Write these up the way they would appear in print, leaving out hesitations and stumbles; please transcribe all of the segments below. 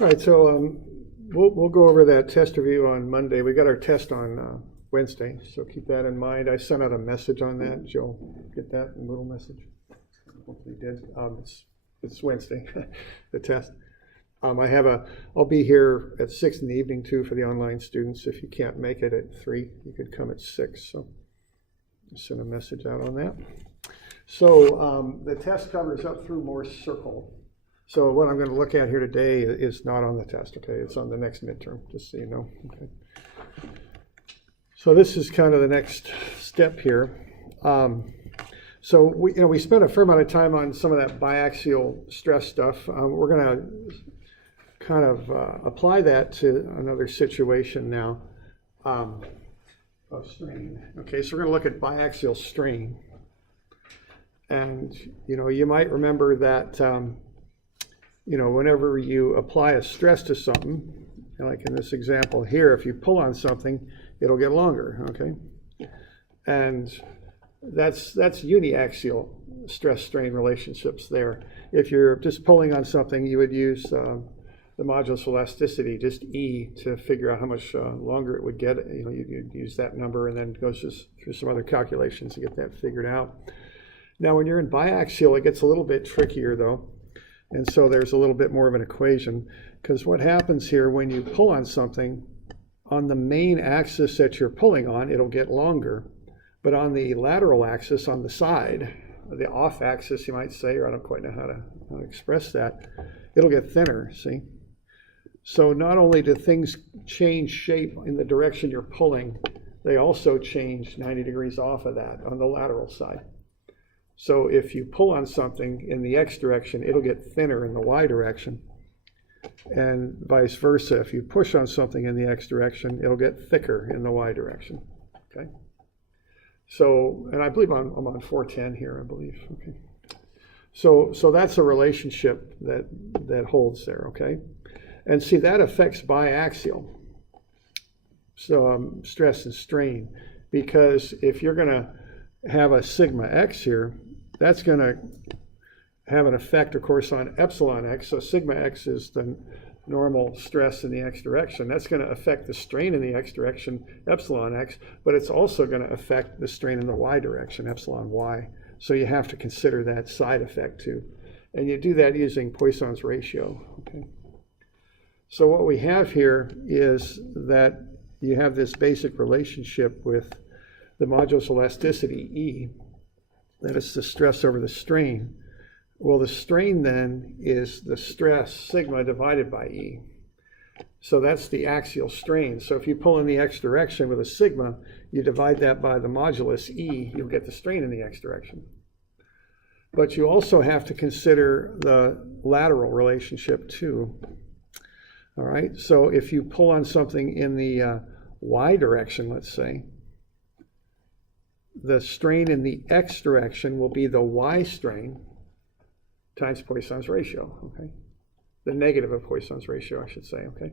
All right, so we'll go over that test review on Monday. We got our test on Wednesday, so keep that in mind. I sent out a message on that. Did you get that little message? Hopefully you did. It's Wednesday, the test. I'll be here at 6 in the evening too for the online students. If you can't make it at 3, you could come at 6. So I'll send a message out on that. So the test covers up through Morse circle. So what I'm going to look at here today is not on the test, okay? It's on the next midterm, just so you know, okay? So this is kind of the next step here. So we spent a fair amount of time on some of that biaxial stress stuff. We're going to kind of apply that to another situation now of strain. Okay, so we're going to look at biaxial strain. And, you might remember that, whenever you apply a stress to something, like in this example here, if you pull on something, it'll get longer, okay? And that's uniaxial stress-strain relationships there. If you're just pulling on something, you would use the modulus elasticity, just E, to figure out how much longer it would get. You'd use that number and then go through some other calculations to get that figured out. Now, when you're in biaxial, it gets a little bit trickier, though. And so there's a little bit more of an equation, because what happens here when you pull on something, on the main axis that you're pulling on, it'll get longer. But on the lateral axis, on the side, the off axis, you might say, or I don't quite know how to express that, it'll get thinner, see? So not only do things change shape in the direction you're pulling, they also change 90 degrees off of that on the lateral side. So if you pull on something in the x direction, it'll get thinner in the y direction. And vice versa, if you push on something in the x direction, it'll get thicker in the y direction, okay? So, and I believe I'm on 410 here, I believe, okay? So that's a relationship that holds there, okay? And see, that affects biaxial, so stress and strain, because if you're gonna have a sigma x here, that's gonna have an effect, of course, on epsilon x. So sigma x is the normal stress in the x direction. That's going to affect the strain in the x direction, epsilon x, but it's also going to affect the strain in the y direction, epsilon y. So you have to consider that side effect too. And you do that using Poisson's ratio. Okay. So what we have here is that you have this basic relationship with the modulus elasticity, E, that is the stress over the strain. Well, the strain then is the stress, sigma, divided by E. So that's the axial strain. So if you pull in the x direction with a sigma, you divide that by the modulus E, you'll get the strain in the x direction. But you also have to consider the lateral relationship too. All right, so if you pull on something in the y direction, let's say, the strain in the x direction will be the y strain times Poisson's ratio, okay? The negative of Poisson's ratio, I should say, okay?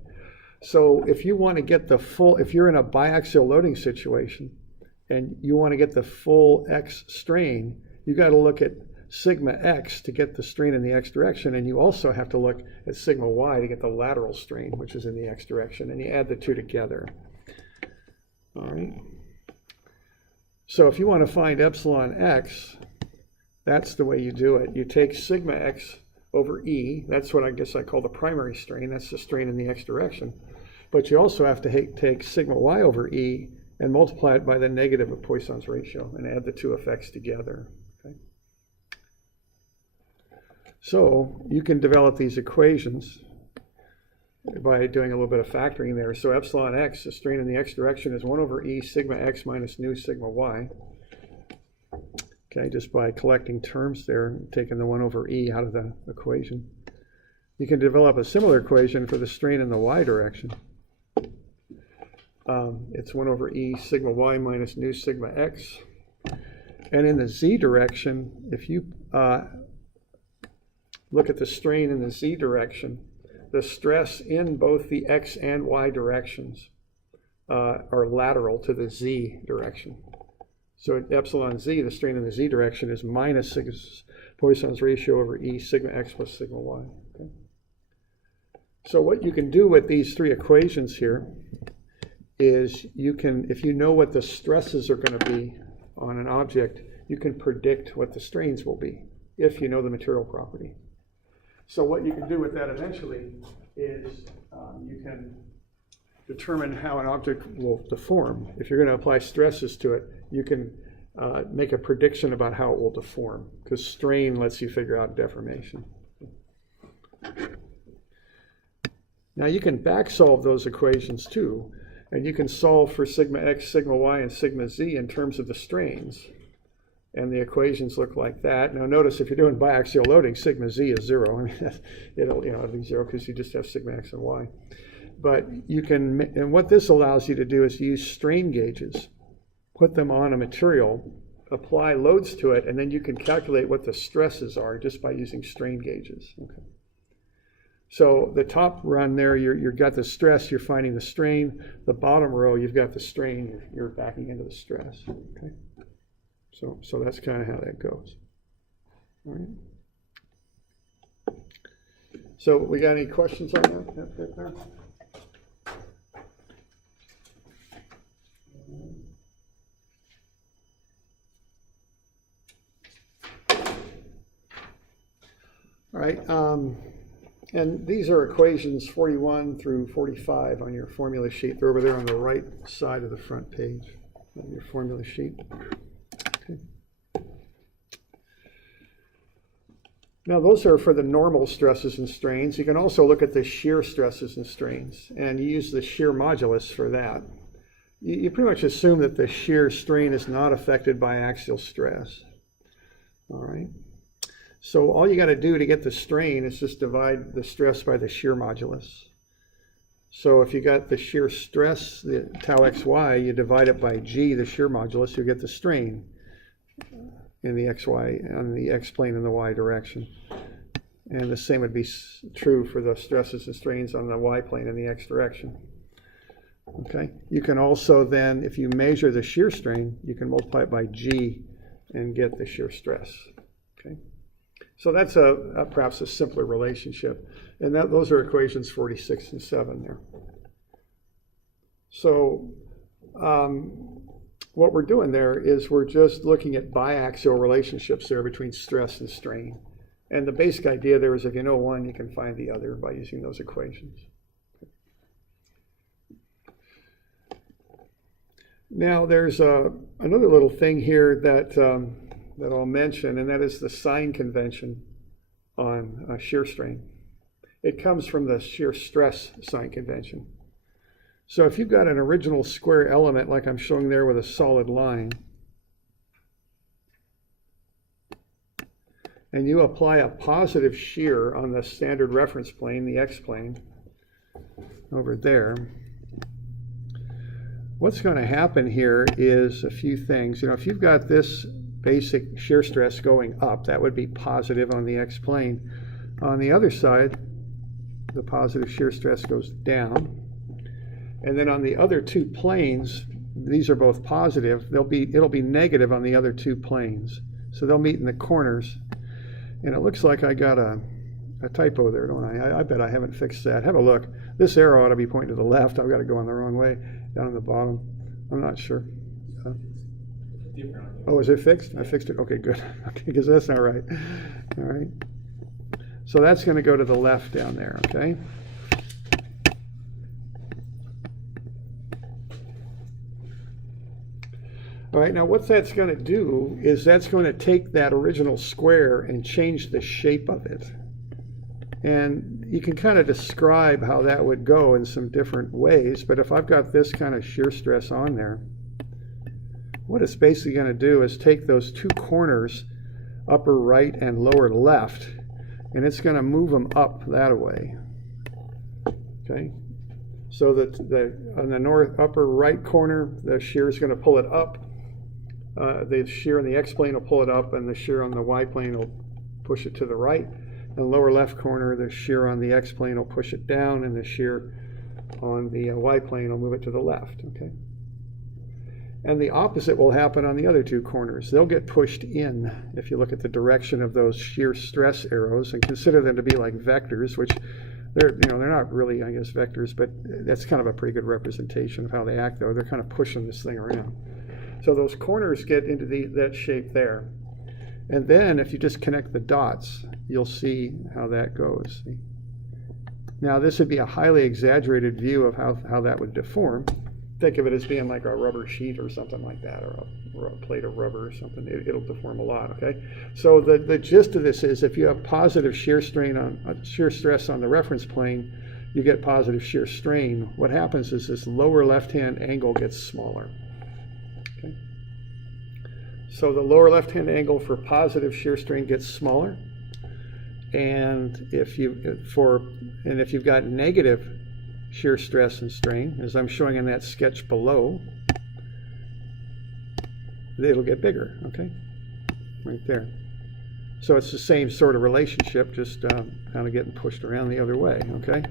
So if you want to get the full, if you're in a biaxial loading situation and you want to get the full x strain, you got to look at sigma x to get the strain in the x direction, and you also have to look at sigma y to get the lateral strain, which is in the x direction, and you add the two together. All right. So if you want to find epsilon x, that's the way you do it. You take sigma x over E, that's what I guess I call the primary strain, that's the strain in the x direction. But you also have to take sigma y over E and multiply it by the negative of Poisson's ratio and add the two effects together. Okay? So you can develop these equations by doing a little bit of factoring there. So epsilon x, the strain in the x direction, is 1 over E sigma x minus nu sigma y. Okay, just by collecting terms there, taking the 1 over E out of the equation. You can develop a similar equation for the strain in the y direction. It's 1 over E sigma y minus nu sigma x. And in the z direction, if you look at the strain in the z direction, the stress in both the x and y directions are lateral to the z direction. So at epsilon z, the strain in the z direction is minus Poisson's ratio over E sigma x plus sigma y. Okay? So what you can do with these three equations here is you can, if you know what the stresses are going to be on an object, you can predict what the strains will be if you know the material property. So what you can do with that eventually is you can determine how an object will deform. If you're going to apply stresses to it, you can make a prediction about how it will deform, because strain lets you figure out deformation. Now you can back solve those equations too, and you can solve for sigma x, sigma y, and sigma z in terms of the strains. And the equations look like that. Now notice if you're doing biaxial loading, sigma z is 0. I mean, it'll be 0 because you just have sigma x and y. But you can, and what this allows you to do is use strain gauges, put them on a material, apply loads to it, and then you can calculate what the stresses are just by using strain gauges. Okay. So the top run there, you've got the stress, you're finding the strain. The bottom row, you've got the strain, you're backing into the stress. Okay. So that's kind of how that goes. All right. So we got any questions on that there? All right, and these are equations 41 through 45 on your formula sheet. They're over there on the right side of the front page of your formula sheet. Okay. Now those are for the normal stresses and strains. You can also look at the shear stresses and strains, and you use the shear modulus for that. You pretty much assume that the shear strain is not affected by axial stress. All right. So all you got to do to get the strain is just divide the stress by the shear modulus. So if you got the shear stress, the tau xy, you divide it by g, the shear modulus, you get the strain in the xy, on the x plane in the y direction. And the same would be true for the stresses and strains on the y plane in the x direction. Okay. You can also then, if you measure the shear strain, you can multiply it by g and get the shear stress. Okay. So that's perhaps a simpler relationship. And those are equations 46 and 7 there. So what we're doing there is we're just looking at biaxial relationships there between stress and strain. And the basic idea there is if you know one, you can find the other by using those equations. Now there's another little thing here that I'll mention, and that is the sign convention on shear strain. It comes from the shear stress sign convention. So if you've got an original square element like I'm showing there with a solid line, and you apply a positive shear on the standard reference plane, the x plane, over there, what's going to happen here is a few things. You know, if you've got this basic shear stress going up, that would be positive on the x plane. On the other side, the positive shear stress goes down. And then on the other two planes, these are both positive, it'll be negative on the other two planes. So they'll meet in the corners. And it looks like I got a typo there, don't I? I bet I haven't fixed that. Have a look. This arrow ought to be pointing to the left. I've got to go on the wrong way, down on the bottom. I'm not sure. Oh, is it fixed? I fixed it. Okay, good. Okay, because that's not right. All right. So that's going to go to the left down there, okay? All right, now what that's going to do is that's going to take that original square and change the shape of it. And you can kind of describe how that would go in some different ways, but if I've got this kind of shear stress on there, what it's basically going to do is take those two corners, upper right and lower left, and it's going to move them up that way. Okay? So that on the upper right corner, the shear is going to pull it up. The shear on the x-plane will pull it up, and the shear on the y-plane will push it to the right. In the lower left corner, the shear on the x-plane will push it down, and the shear on the y-plane will move it to the left. Okay? And the opposite will happen on the other two corners. They'll get pushed in if you look at the direction of those shear stress arrows and consider them to be like vectors, which they're not really, I guess, vectors, but that's kind of a pretty good representation of how they act, though. They're kind of pushing this thing around. So those corners get into that shape there. And then if you just connect the dots, you'll see how that goes. See? Now this would be a highly exaggerated view of how that would deform. Think of it as being like a rubber sheet or something like that, or a plate of rubber or something. It'll deform a lot, okay? So the gist of this is if you have positive shear stress on the reference plane, you get positive shear strain. What happens is this lower left-hand angle gets smaller. Okay? So the lower left-hand angle for positive shear strain gets smaller. And if you've got negative shear stress and strain, as I'm showing in that sketch below, it'll get bigger, okay? Right there. So it's the same sort of relationship, just kind of getting pushed around the other way, okay?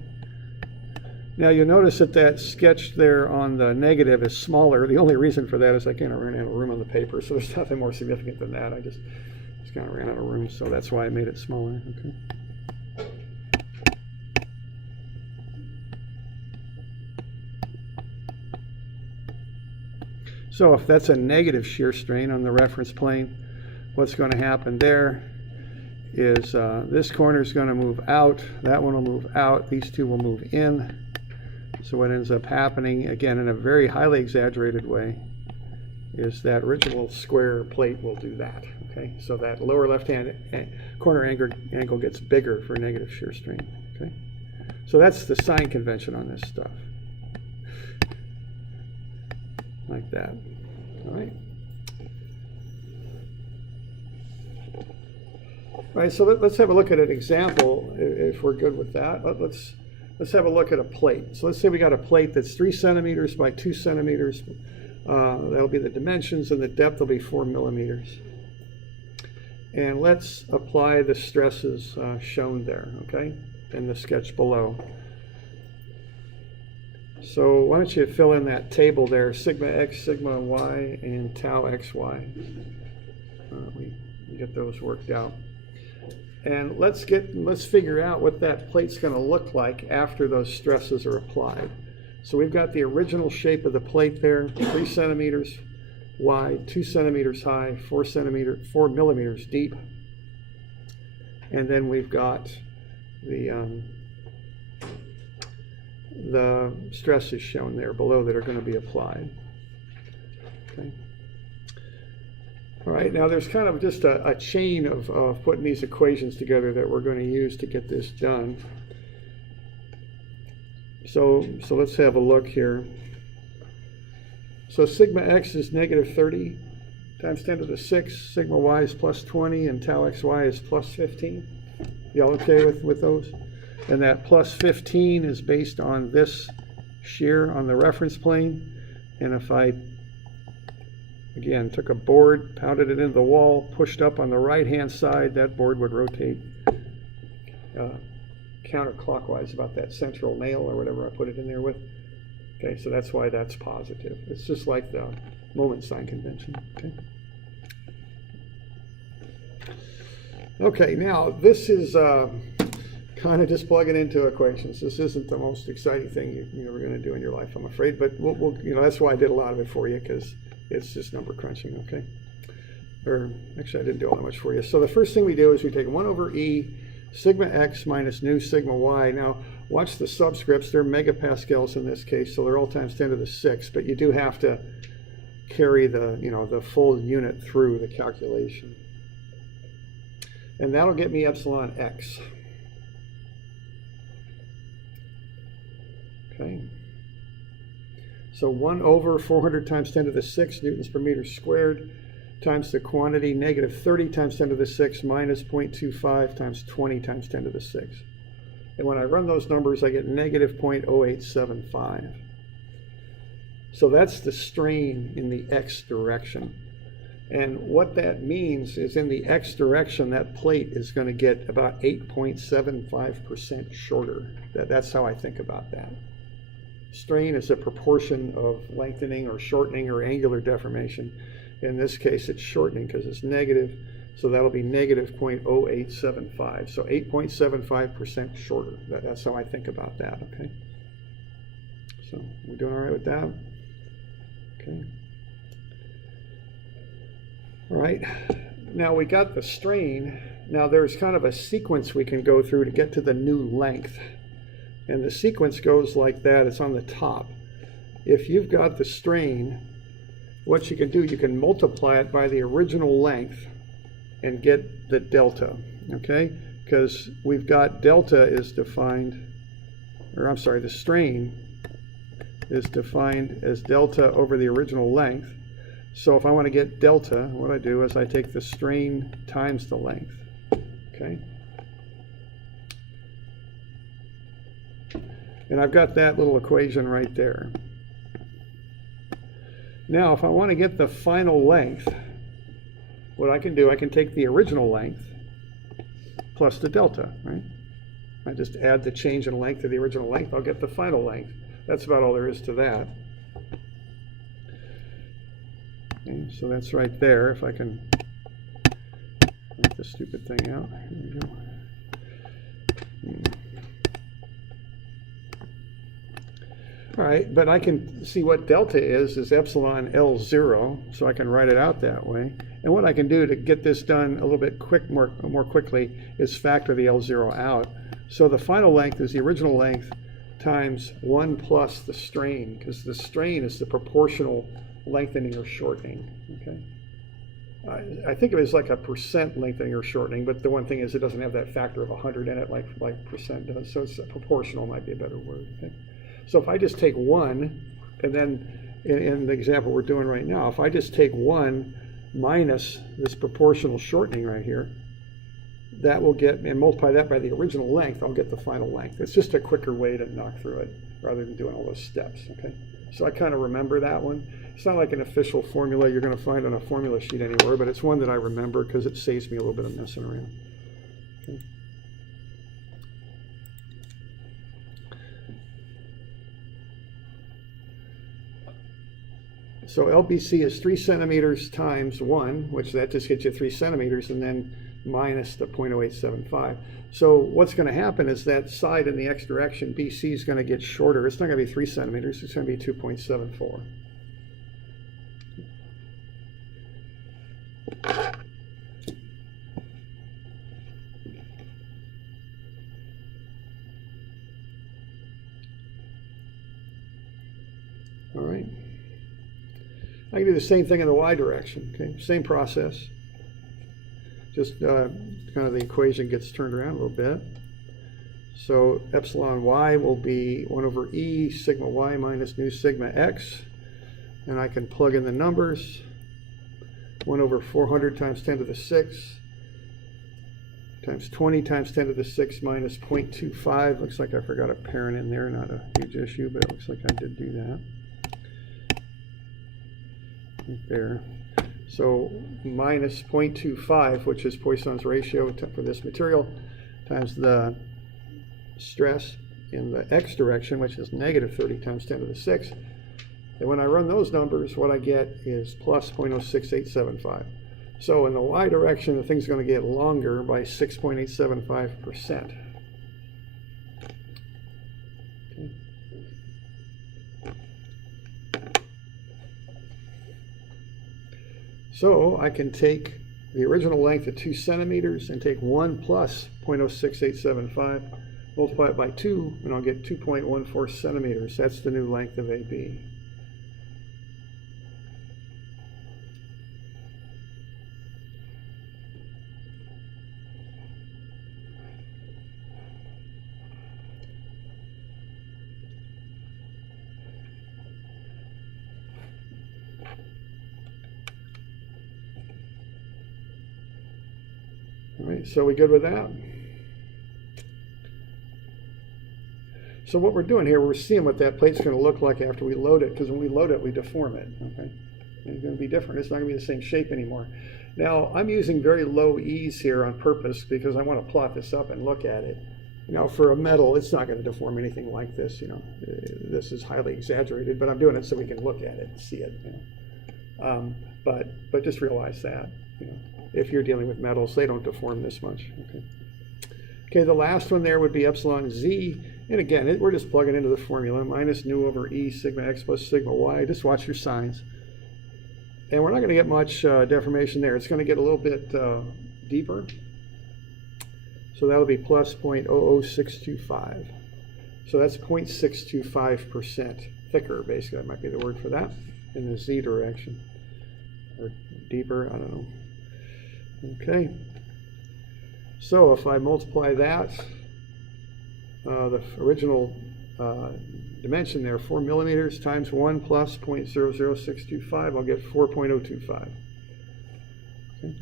Now you'll notice that sketch there on the negative is smaller. The only reason for that is I kind of ran out of room on the paper, so there's nothing more significant than that. I just kind of ran out of room, so that's why I made it smaller, okay? So if that's a negative shear strain on the reference plane, what's going to happen there is this corner is going to move out, that one will move out, these two will move in. So what ends up happening, again in a very highly exaggerated way, is that original square plate will do that. Okay, so that lower left-hand corner angle gets bigger for negative shear strain. Okay, so that's the sign convention on this stuff. Like that. All right. All right, so let's have a look at an example if we're good with that. Let's have a look at a plate. So let's say we got a plate that's 3 centimeters by 2 centimeters. That'll be the dimensions, and the depth will be 4 millimeters. And let's apply the stresses shown there, okay, in the sketch below. So why don't you fill in that table there, sigma x, sigma y, and tau xy. We get those worked out. And let's figure out what that plate's going to look like after those stresses are applied. So we've got the original shape of the plate there, 3 centimeters wide, 2 centimeters high, 4 millimeters deep. And then we've got the stresses shown there below that are going to be applied. Okay. All right, now there's kind of just a chain of putting these equations together that we're going to use to get this done. So let's have a look here. So sigma x is negative 30 times 10 to the 6, sigma y is plus 20, and tau xy is plus 15. Y'all okay with those? And that plus 15 is based on this shear on the reference plane. And if I, again, took a board, pounded it into the wall, pushed up on the right-hand side, that board would rotate counterclockwise about that central nail or whatever I put it in there with. Okay, so that's why that's positive. It's just like the moment sign convention. Okay, now this is kind of just plugging into equations. This isn't the most exciting thing you're going to do in your life, I'm afraid, but we'll that's why I did a lot of it for you, because it's just number crunching, okay? Or actually, I didn't do all that much for you. So the first thing we do is we take 1 over e sigma x minus nu sigma y. Now, watch the subscripts. They're megapascals in this case, so they're all times 10 to the 6, but you do have to carry the full unit through the calculation. And that'll get me epsilon x. Okay. So 1 over 400 times 10 to the 6 newtons per meter squared times the quantity negative 30 times 10 to the 6 minus 0.25 times 20 times 10 to the 6. And when I run those numbers, I get negative 0.0875. So that's the strain in the x direction. And what that means is in the x direction, that plate is going to get about 8.75% shorter. That's how I think about that. Strain is a proportion of lengthening or shortening or angular deformation. In this case, it's shortening because it's negative. So that'll be negative 0.0875. So 8.75% shorter. That's how I think about that, okay? So we're doing all right with that? Okay. All right. Now we got the strain. Now there's kind of a sequence we can go through to get to the new length. And the sequence goes like that. It's on the top. If you've got the strain, what you can do, you can multiply it by the original length and get the delta, okay? Because we've got delta is defined, or I'm sorry, the strain is defined as delta over the original length. So if I want to get delta, what I do is I take the strain times the length, okay? And I've got that little equation right there. Now, if I want to get the final length, what I can do, I can take the original length plus the delta, right? I just add the change in length to the original length, I'll get the final length. That's about all there is to that. Okay, so that's right there. If I can work this stupid thing out. Here we go. All right, but I can see what delta is epsilon L0, so I can write it out that way. And what I can do to get this done a little bit more quickly is factor the L0 out. So the final length is the original length times 1 plus the strain, because the strain is the proportional lengthening or shortening, okay? I think of it as like a percent lengthening or shortening, but the one thing is it doesn't have that factor of 100 in it like percent does, so it's proportional might be a better word, okay? So if I just take 1, and then in the example we're doing right now, if I just take 1 minus this proportional shortening right here, that will get, and multiply that by the original length, I'll get the final length. It's just a quicker way to knock through it rather than doing all those steps, okay? So I kind of remember that one. It's not like an official formula you're going to find on a formula sheet anywhere, but it's one that I remember because it saves me a little bit of messing around. Okay. So LBC is 3 centimeters times 1, which that just gets you 3 centimeters, and then minus the 0.0875. So what's going to happen is that side in the x direction, BC, is going to get shorter. It's not going to be 3 centimeters. It's going to be 2.74. All right. I can do the same thing in the y direction, okay? Same process. Just kind of the equation gets turned around a little bit. So epsilon y will be 1 over e sigma y minus nu sigma x. And I can plug in the numbers. 1 over 400 times 10 to the 6 times 20 times 10 to the 6 minus 0.25. Looks like I forgot a parent in there, not a huge issue, but it looks like I did do that. Right there. So minus 0.25, which is Poisson's ratio for this material, times the stress in the x direction, which is negative 30 times 10 to the 6. And when I run those numbers, what I get is plus 0.06875. So in the y direction, the thing's going to get longer by 6.875%. Okay. So I can take the original length of 2 centimeters and take 1 plus 0.06875, multiply it by 2, and I'll get 2.14 centimeters. That's the new length of AB. All right, so we good with that? So what we're doing here, we're seeing what that plate's going to look like after we load it, because when we load it, we deform it, okay? And it's going to be different. It's not going to be the same shape anymore. Now, I'm using very low E's here on purpose because I want to plot this up and look at it. You know, for a metal, it's not going to deform anything like this, you know. This is highly exaggerated, but I'm doing it so we can look at it and see it, you know. But just realize that, you know. if you're dealing with metals, they don't deform this much. Okay, the last one there would be epsilon z. And again, we're just plugging into the formula, minus nu over E sigma x plus sigma y. Just watch your signs. And we're not going to get much deformation there. It's going to get a little bit deeper. So that'll be plus 0.00625. So that's 0.625% thicker, basically. That might be the word for that in the z direction. Or deeper, I don't know. Okay. So if I multiply that, the original dimension there, 4 millimeters times 1 plus 0.00625, I'll get 4.025. Okay.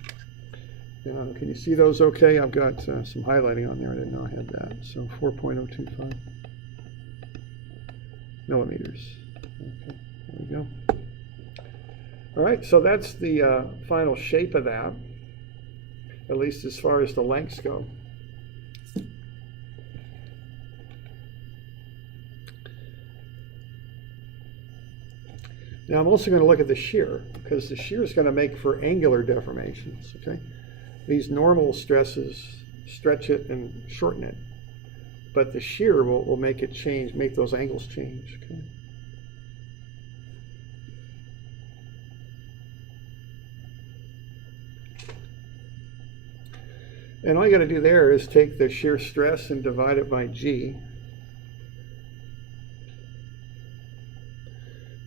Can you see those okay? I've got some highlighting on there. I didn't know I had that. So 4.025 millimeters. Okay, there we go. All right, so that's the final shape of that, at least as far as the lengths go. Now I'm also going to look at the shear, because the shear is going to make for angular deformations, okay? These normal stresses stretch it and shorten it, but the shear will make it change, make those angles change, okay? And all you got to do there is take the shear stress and divide it by G.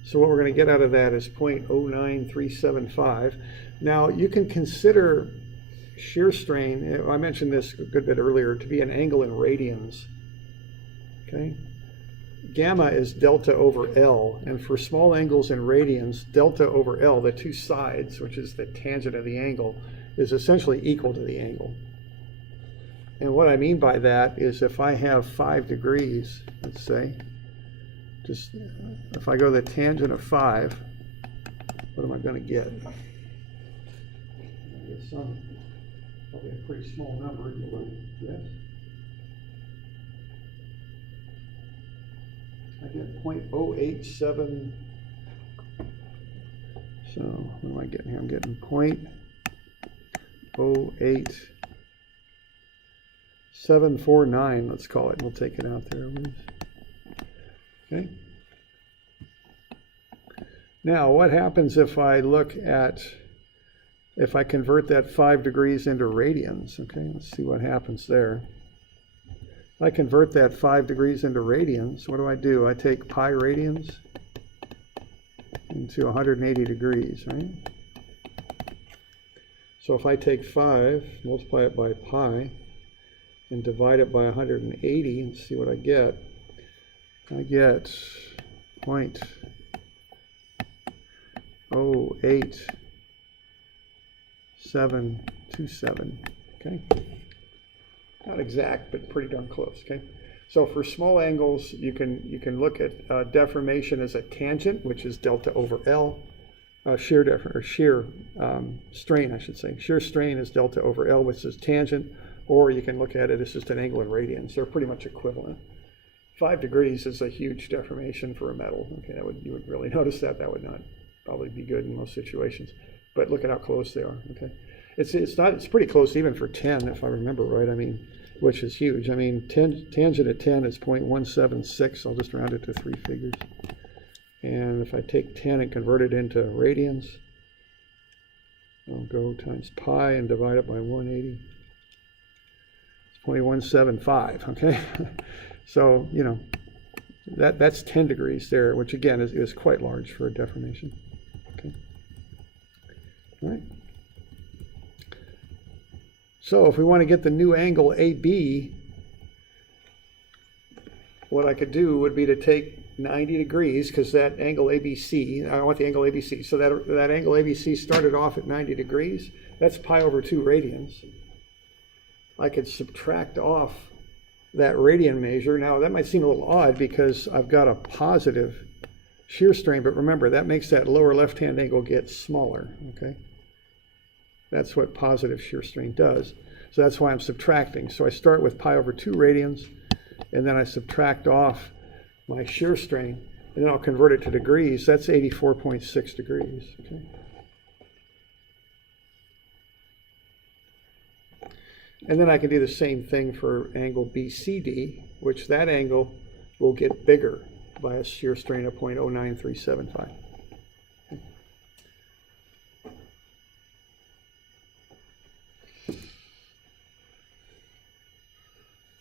So what we're going to get out of that is 0.09375. Now you can consider shear strain, I mentioned this a good bit earlier, to be an angle in radians. Okay? Gamma is delta over L, and for small angles in radians, delta over L, the two sides, which is the tangent of the angle, is essentially equal to the angle. And what I mean by that is if I have 5 degrees, let's say, just if I go the tangent of 5, what am I going to get? I get some, probably a pretty small number, yes. I get 0.087. So what am I getting here? I'm getting 0.08749, let's call it. We'll take it out there. Okay. Now, what happens if I look at, if I convert that 5 degrees into radians? Okay, let's see what happens there. If I convert that 5 degrees into radians, what do? I take pi radians into 180 degrees, right? So if I take 5, multiply it by pi, and divide it by 180, and see what I get. I get 0.08727, okay? Not exact, but pretty darn close, okay? So for small angles, you can look at deformation as a tangent, which is delta over L. Shear strain, I should say. Shear strain is delta over L, which is tangent, or you can look at it as just an angle in radians. They're pretty much equivalent. 5 degrees is a huge deformation for a metal. Okay, you would really notice that. That would not probably be good in most situations. But look at how close they are. Okay, it's pretty close even for 10, if I remember right. I mean, which is huge. I mean, tangent at 10 is 0.176. I'll just round it to 3 figures. And if I take 10 and convert it into radians, I'll go times pi and divide it by 180. It's 0.175. Okay. So, you know, that's 10 degrees there, which again is quite large for a deformation. Okay. All right. So if we want to get the new angle AB, what I could do would be to take 90 degrees, because that angle ABC, I want the angle ABC. So that angle ABC started off at 90 degrees. That's pi over 2 radians. I could subtract off that radian measure. Now that might seem a little odd because I've got a positive shear strain, but remember that makes that lower left-hand angle get smaller, okay? That's what positive shear strain does. So that's why I'm subtracting. So I start with pi over 2 radians, and then I subtract off my shear strain, and then I'll convert it to degrees. That's 84.6 degrees, okay? And then I can do the same thing for angle BCD, which that angle will get bigger by a shear strain of 0.09375.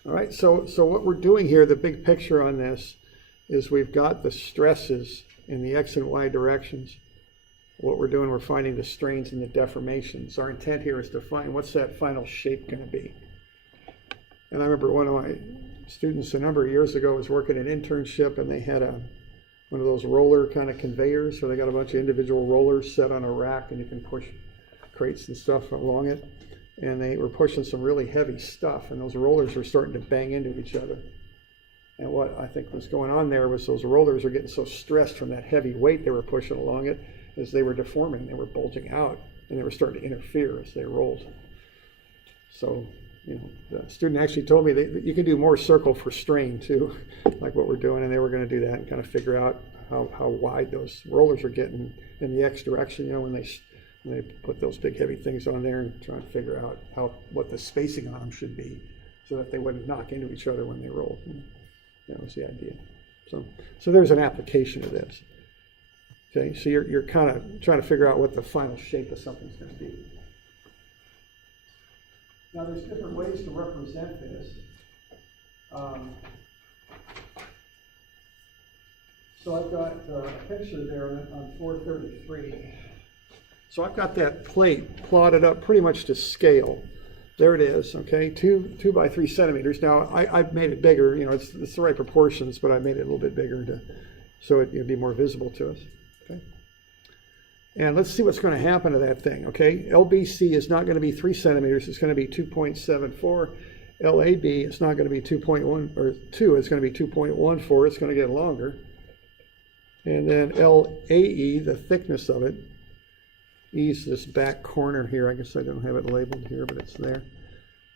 All right, so what we're doing here, the big picture on this, is we've got the stresses in the X and Y directions. What we're doing, we're finding the strains and the deformations. Our intent here is to find what's that final shape going to be. And I remember one of my students a number of years ago was working an internship, and they had one of those roller kind of conveyors, so they got a bunch of individual rollers set on a rack, and you can push crates and stuff along it. And they were pushing some really heavy stuff, and those rollers were starting to bang into each other. And what I think was going on there was those rollers were getting so stressed from that heavy weight they were pushing along it, as they were deforming, they were bulging out, and they were starting to interfere as they rolled. So, you know, the student actually told me that you can do more circle for strain too, like what we're doing, and they were going to do that and kind of figure out how wide those rollers are getting in the X direction, you know, when they put those big heavy things on there, and trying to figure out what the spacing on them should be so that they wouldn't knock into each other when they rolled. And that was the idea. So there's an application of this. Okay, so you're kind of trying to figure out what the final shape of something's going to be. Now there's different ways to represent this. So I've got a picture there on 433. So I've got that plate plotted up pretty much to scale. There it is, okay, 2 by 3 centimeters. Now I've made it bigger, you know, it's the right proportions, but I made it a little bit bigger so it'd be more visible to us. Okay. And let's see what's going to happen to that thing, okay? LBC is not going to be 3 centimeters, it's going to be 2.74. LAB is not going to be 2.1 or 2, it's going to be 2.14, it's going to get longer. And then LAE, the thickness of it, E's this back corner here. I guess I don't have it labeled here, but it's there.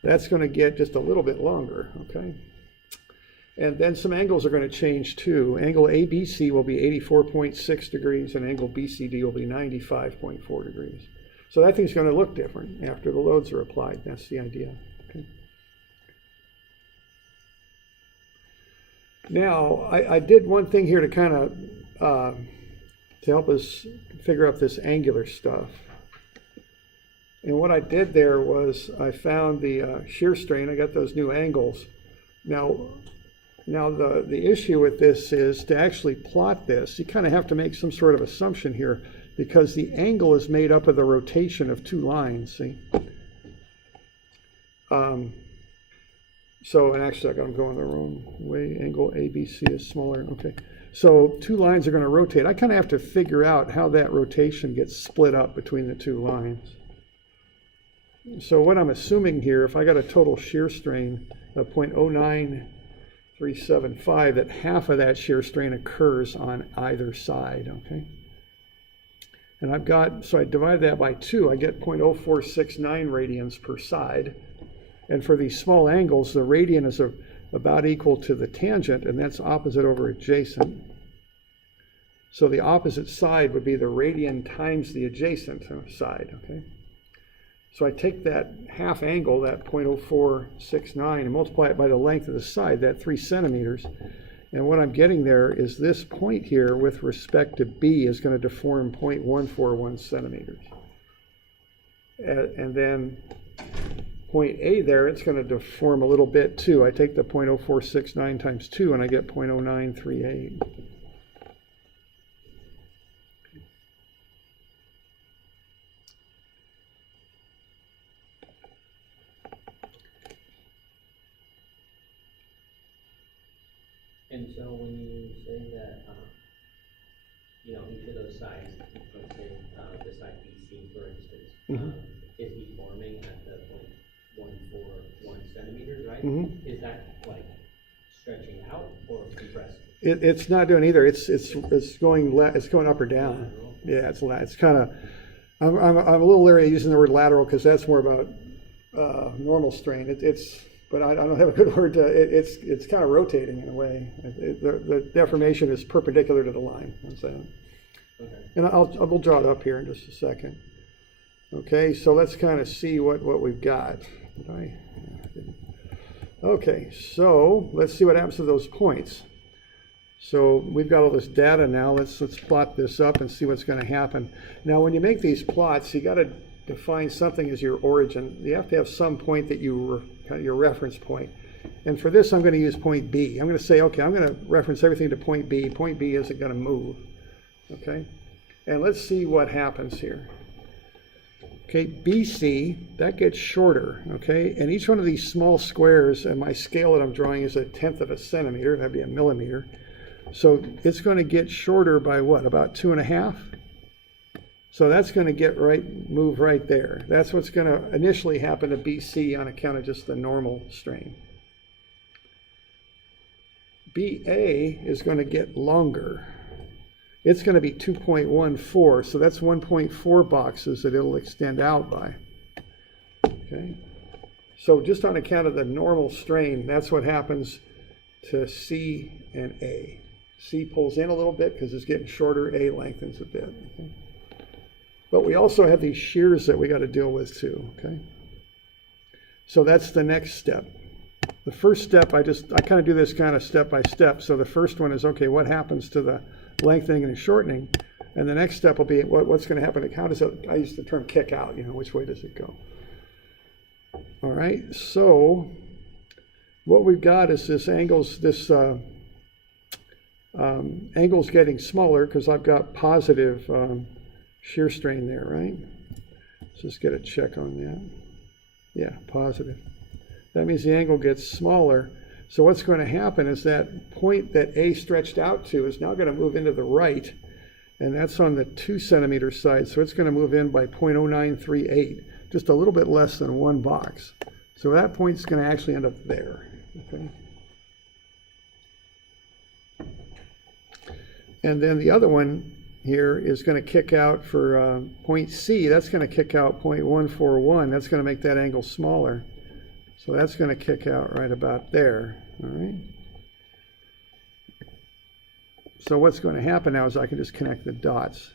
That's going to get just a little bit longer, okay? And then some angles are going to change too. Angle ABC will be 84.6 degrees, and angle BCD will be 95.4 degrees. So that thing's going to look different after the loads are applied. That's the idea. Okay. Now, I did one thing here to kind of to help us figure out this angular stuff. And what I did there was I found the shear strain. I got those new angles. Now the issue with this is to actually plot this, you kind of have to make some sort of assumption here, because the angle is made up of the rotation of 2 lines, see? So, and actually I'm going the wrong way. Angle ABC is smaller, okay. So 2 lines are going to rotate. I kind of have to figure out how that rotation gets split up between the 2 lines. So what I'm assuming here, if I got a total shear strain of 0.09375, that half of that shear strain occurs on either side, okay? And I've got, so I divide that by 2, I get 0.0469 radians per side. And for these small angles, the radian is about equal to the tangent, and that's opposite over adjacent. So the opposite side would be the radian times the adjacent side, okay? So I take that half angle, that 0.0469, and multiply it by the length of the side, that 3 centimeters. And what I'm getting there is this point here with respect to B is going to deform 0.141 centimeters. And then point A there, it's going to deform a little bit too. I take the 0.0469 times 2 and I get 0.0938. And so when you say that, you know, each of those sides, let's say the side BC, for instance, is deforming at the 0.141 centimeters, right? Is that like stretching out or compressing? It's not doing either. It's going up or down. Yeah, it's kind of. I'm a little leery of using the word lateral because that's more about normal strain. But I don't have a good word. It's kind of rotating in a way. The deformation is perpendicular to the line. That's that. Okay. And we'll draw it up here in just a second. Okay, so let's kind of see what we've got. Did I? No, I didn't. Okay, so let's see what happens to those points. So we've got all this data now. Let's plot this up and see what's going to happen. Now, when you make these plots, you got to define something as your origin. You have to have some point that your reference point. And for this, I'm going to use point B. I'm going to say, okay, I'm going to reference everything to point B. Point B isn't going to move. Okay, and let's see what happens here. Okay, BC, that gets shorter, okay? And each one of these small squares, and my scale that I'm drawing is 1/10 of a centimeter, that'd be a millimeter. So it's going to get shorter by what, about 2.5? So that's going to move right there. That's what's going to initially happen to BC on account of just the normal strain. BA is going to get longer. It's going to be 2.14, so that's 1.4 boxes that it'll extend out by. Okay, so just on account of the normal strain, that's what happens to C and A. C pulls in a little bit because it's getting shorter, A lengthens a bit. Okay? But we also have these shears that we got to deal with too. Okay, so that's the next step. The first step, I kind of do this kind of step by step. So the first one is, okay, what happens to the lengthening and shortening? And the next step will be what's going to happen. How does it, I use the term kick out, which way does it go? All right, so what we've got is angle's getting smaller because I've got positive shear strain there, right? Let's just get a check on that. Yeah, positive. That means the angle gets smaller. So what's going to happen is that point that A stretched out to is now going to move into the right, and that's on the 2 centimeter side. So it's going to move in by 0.0938, just a little bit less than 1 box. So that point's going to actually end up there. Okay. And then the other one here is going to kick out for point C. That's going to kick out 0.141. That's going to make that angle smaller. So that's going to kick out right about there, all right? So what's going to happen now is I can just connect the dots.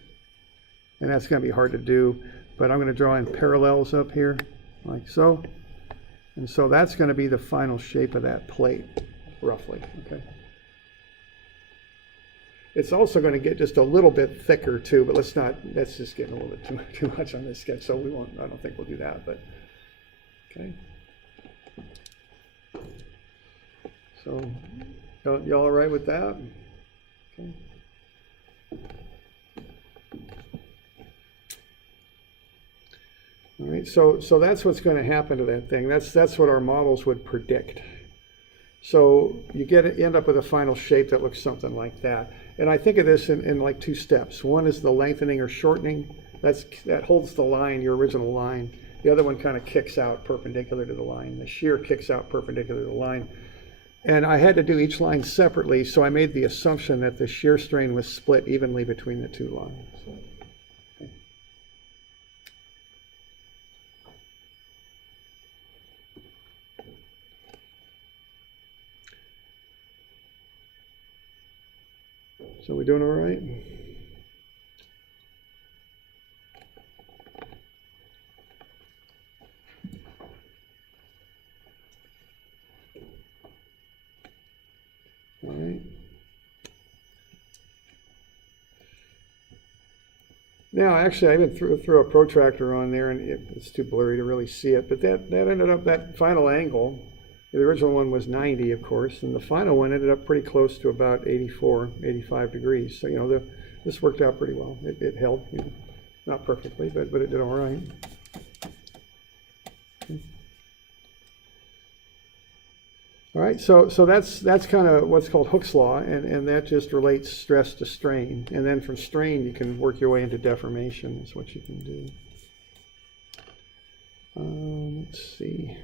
And that's going to be hard to do, but I'm going to draw in parallels up here, like so. And so that's going to be the final shape of that plate, roughly, okay? It's also going to get just a little bit thicker too, but that's just getting a little bit too much on this sketch, so I don't think we'll do that, but, okay. So, y'all all right with that? Okay. All right, so that's what's going to happen to that thing. That's what our models would predict. So you end up with a final shape that looks something like that. And I think of this in like 2 steps. One is the lengthening or shortening. That holds the line, your original line. The other one kind of kicks out perpendicular to the line. The shear kicks out perpendicular to the line. And I had to do each line separately, so I made the assumption that the shear strain was split evenly between the 2 lines. Okay. So we doing all right? All right. Now, actually, I even threw a protractor on there, and it's too blurry to really see it. But that ended up, that final angle, the original one was 90, of course, and the final one ended up pretty close to about 84, 85 degrees. So, this worked out pretty well. It held, not perfectly, but it did all right. Okay. All right, so that's kind of what's called Hooke's law, and that just relates stress to strain. And then from strain, you can work your way into deformation, is what you can do. Let's see.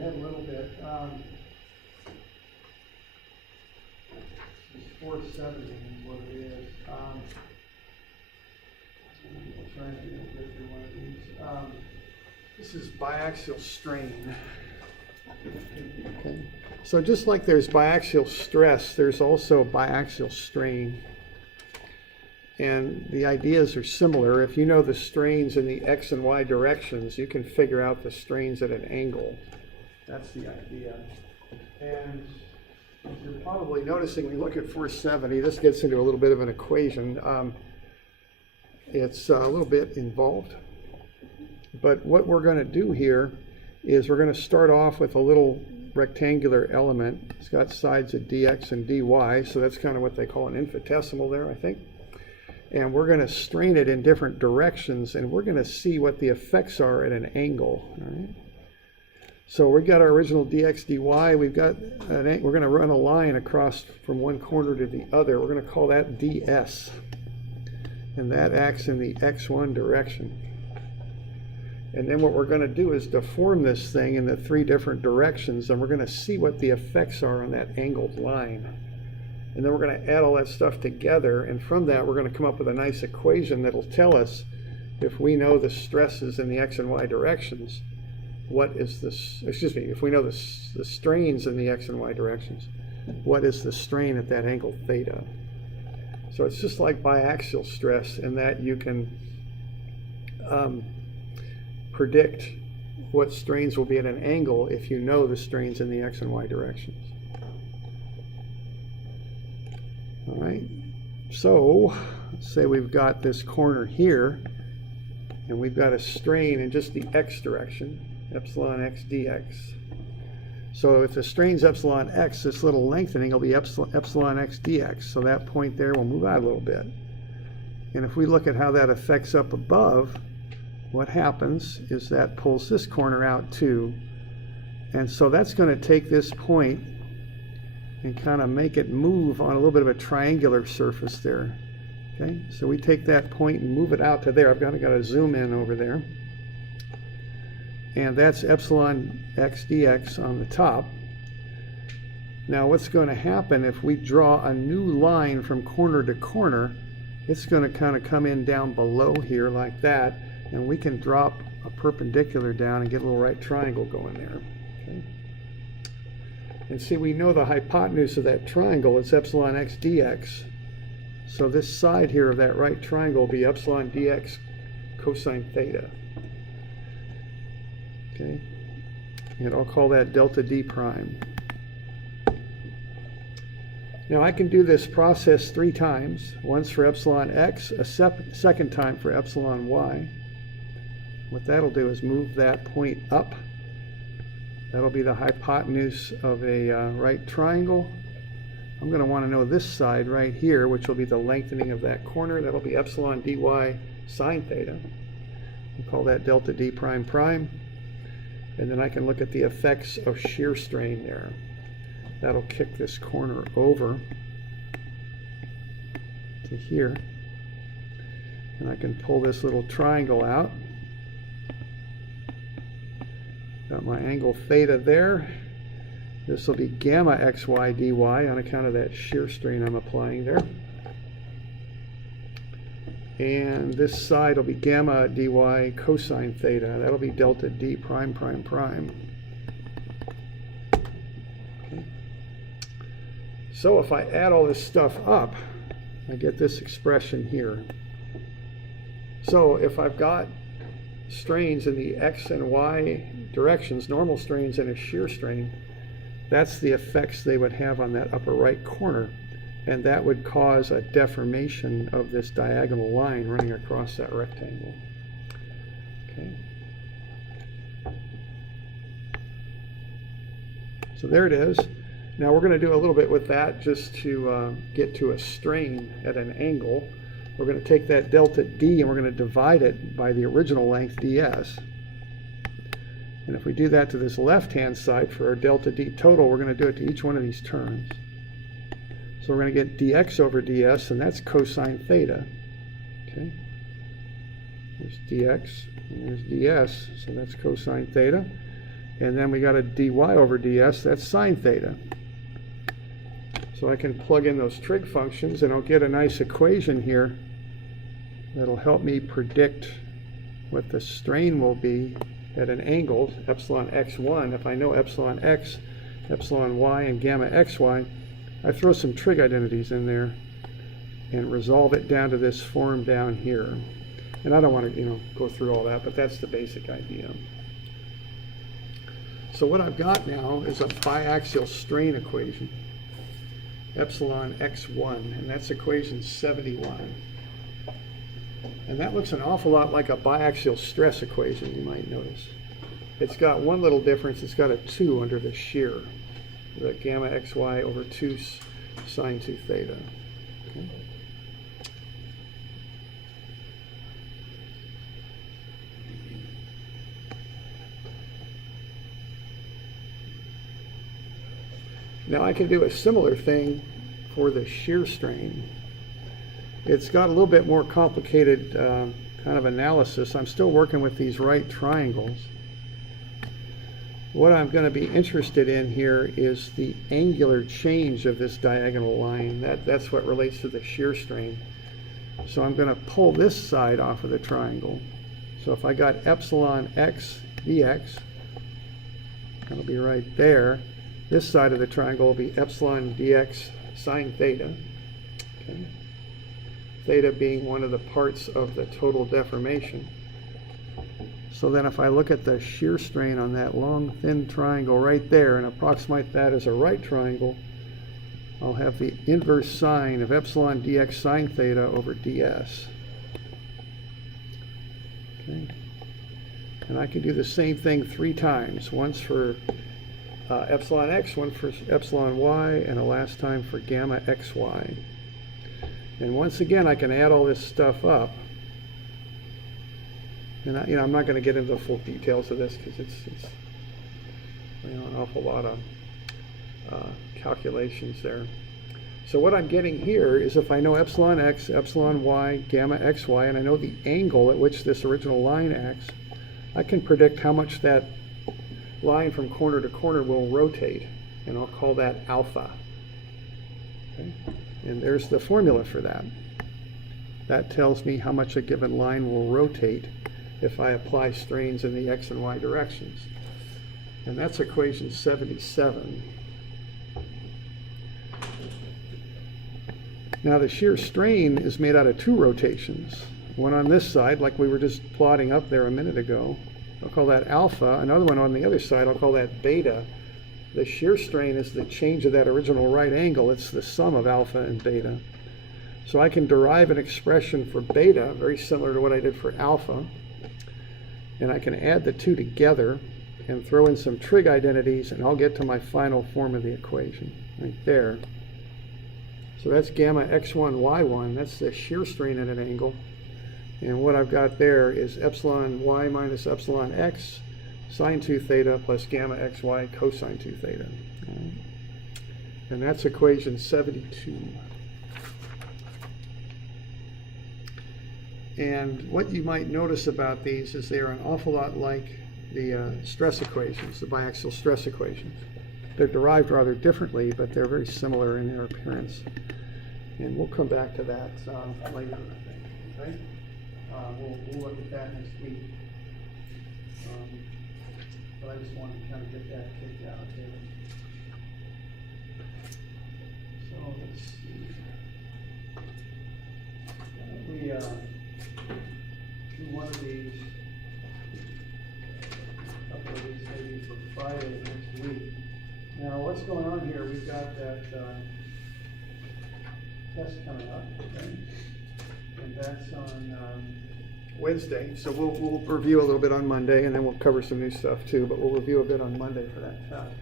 A little bit. It's 470 is what it is. I'm trying to get through one of these. This is biaxial strain. Okay. So just like there's biaxial stress, there's also biaxial strain. And the ideas are similar. If you know the strains in the X and Y directions, you can figure out the strains at an angle. That's the idea. And as you're probably noticing, when you look at 470, this gets into a little bit of an equation. It's a little bit involved. But what we're going to do here is we're going to start off with a little rectangular element. It's got sides of dx and dy, so that's kind of what they call an infinitesimal there, I think. And we're going to strain it in different directions, and we're going to see what the effects are at an angle. All right? So we've got our original dx dy. We've got we're going to run a line across from one corner to the other. We're going to call that ds, and that acts in the x1 direction. And then what we're going to do is deform this thing in the three different directions, and we're going to see what the effects are on that angled line. And then we're going to add all that stuff together, and from that we're going to come up with a nice equation that'll tell us, if we know the stresses in the x and y directions, what is this, if we know the strains in the x and y directions, what is the strain at that angle theta. So it's just like biaxial stress in that you can predict what strains will be at an angle if you know the strains in the x and y directions. All right, so let's say we've got this corner here, and we've got a strain in just the x direction, epsilon x dx. So if the strain's epsilon x, this little lengthening will be epsilon x dx. So that point there will move out a little bit. And if we look at how that affects up above, what happens is that pulls this corner out too. And so that's going to take this point and kind of make it move on a little bit of a triangular surface there. Okay, so we take that point and move it out to there. I've got to zoom in over there. And that's epsilon x dx on the top. Now what's going to happen if we draw a new line from corner to corner, it's going to kind of come in down below here like that, and we can drop a perpendicular down and get a little right triangle going there. Okay. And see, we know the hypotenuse of that triangle is epsilon x dx. So this side here of that right triangle will be epsilon dx cosine theta. Okay, and I'll call that delta d prime. Now I can do this process 3 times, once for epsilon x, a second time for epsilon y. What that'll do is move that point up. That'll be the hypotenuse of a right triangle. I'm going to want to know this side right here, which will be the lengthening of that corner. That'll be epsilon dy sine theta. We'll call that delta d prime prime. And then I can look at the effects of shear strain there. That'll kick this corner over to here. And I can pull this little triangle out. Got my angle theta there. This will be gamma xy dy on account of that shear strain I'm applying there. And this side will be gamma dy cosine theta. That'll be delta d prime prime prime. So if I add all this stuff up, I get this expression here. So if I've got strains in the X and Y directions, normal strains and a shear strain, that's the effects they would have on that upper right corner. And that would cause a deformation of this diagonal line running across that rectangle. Okay. So there it is. Now we're going to do a little bit with that just to get to a strain at an angle. We're going to take that delta D and we're going to divide it by the original length ds. And if we do that to this left-hand side for our delta D total, we're going to do it to each one of these terms. So we're going to get dx over ds, and that's cosine theta. Okay. There's dx, and there's ds, so that's cosine theta. And then we got a dy over ds, that's sine theta. So I can plug in those trig functions and I'll get a nice equation here that'll help me predict what the strain will be at an angle, epsilon x1. If I know epsilon x, epsilon y, and gamma xy, I throw some trig identities in there and resolve it down to this form down here. And I don't want to, go through all that, but that's the basic idea. So what I've got now is a biaxial strain equation, epsilon x1, and that's equation 71. And that looks an awful lot like a biaxial stress equation, you might notice. It's got one little difference, it's got a 2 under the shear, the gamma xy over 2 sine 2 theta. Okay. Now I can do a similar thing for the shear strain. It's got a little bit more complicated kind of analysis. I'm still working with these right triangles. What I'm going to be interested in here is the angular change of this diagonal line. That's what relates to the shear strain. So I'm going to pull this side off of the triangle. So if I got epsilon x dx, that'll be right there. This side of the triangle will be epsilon dx sine theta. Okay. Theta being one of the parts of the total deformation. So then if I look at the shear strain on that long thin triangle right there and approximate that as a right triangle, I'll have the inverse sine of epsilon dx sine theta over ds. Okay. And I can do the same thing 3 times, once for epsilon x, one for epsilon y, and a last time for gamma xy. And once again, I can add all this stuff up. And I'm not going to get into the full details of this because it's an awful lot of calculations there. So what I'm getting here is if I know epsilon x, epsilon y, gamma xy, and I know the angle at which this original line acts, I can predict how much that line from corner to corner will rotate, and I'll call that alpha. Okay? And there's the formula for that. That tells me how much a given line will rotate if I apply strains in the x and y directions. And that's equation 77. Now the shear strain is made out of 2 rotations. One on this side, like we were just plotting up there a minute ago. I'll call that alpha. Another one on the other side, I'll call that beta. The shear strain is the change of that original right angle. It's the sum of alpha and beta. So I can derive an expression for beta, very similar to what I did for alpha. And I can add the 2 together and throw in some trig identities, and I'll get to my final form of the equation right there. So that's gamma x1, y1. That's the shear strain at an angle. And what I've got there is epsilon y minus epsilon x sine 2 theta plus gamma xy cosine 2 theta. Right. And that's equation 72. And what you might notice about these is they are an awful lot like the stress equations, the biaxial stress equations. They're derived rather differently, but they're very similar in their appearance. And we'll come back to that later, I think. Okay? We'll look at that next week. But I just wanted to kind of get that kicked out here. So So let's see. We do one of these, a couple of these maybe for Friday next week. Now, what's going on here? We've got that test coming up, okay? And that's on Wednesday. So we'll review a little bit on Monday, and then we'll cover some new stuff too. But we'll review a bit on Monday for that test.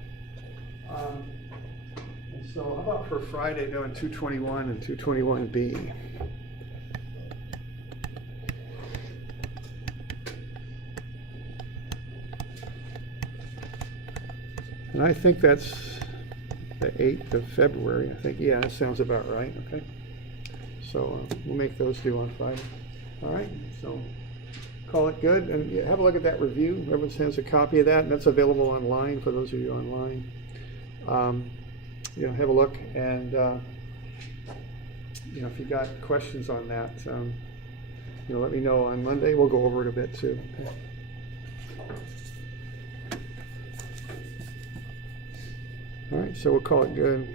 And so, how about for Friday doing 221 and 221B? And I think that's the 8th of February. I think, yeah, that sounds about right. Okay. So we'll make those due on Friday. All right. So call it good. And yeah, have a look at that review. Everyone has a copy of that, and that's available online for those of you online. Have a look, and if you got questions on that, let me know on Monday. We'll go over it a bit too. Okay. All right, so we'll call it good.